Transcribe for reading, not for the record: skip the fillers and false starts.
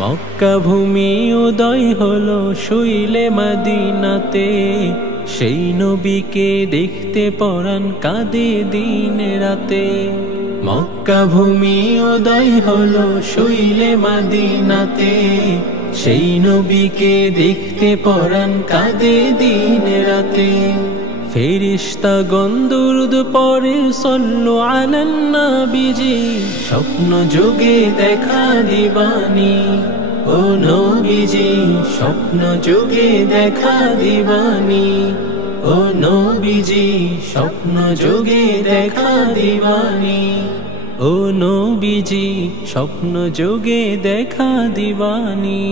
মক্কা ভূমি উদয় হলো শুইলে মদিনাতে, সেই নবীকে দেখতে পরাণ কাঁদে দিন রাতে। মক্কা ভূমি উদয় হলো শুইলে মদিনাতে, সেই নবীকে দেখতে পরাণ কাঁদে দিন রাতে। ফেরেশতাগণ দুরূদ পড়ে সল্লু আলান নবীজি, স্বপ্ন যোগে দেখা দিবানী। ও নবীজি স্বপ্ন যোগে দেখা দিবানী, ও নবীজি স্বপ্ন যোগে দেখা দিবানী, ও নবীজি স্বপ্ন যোগে দেখা দিবানী।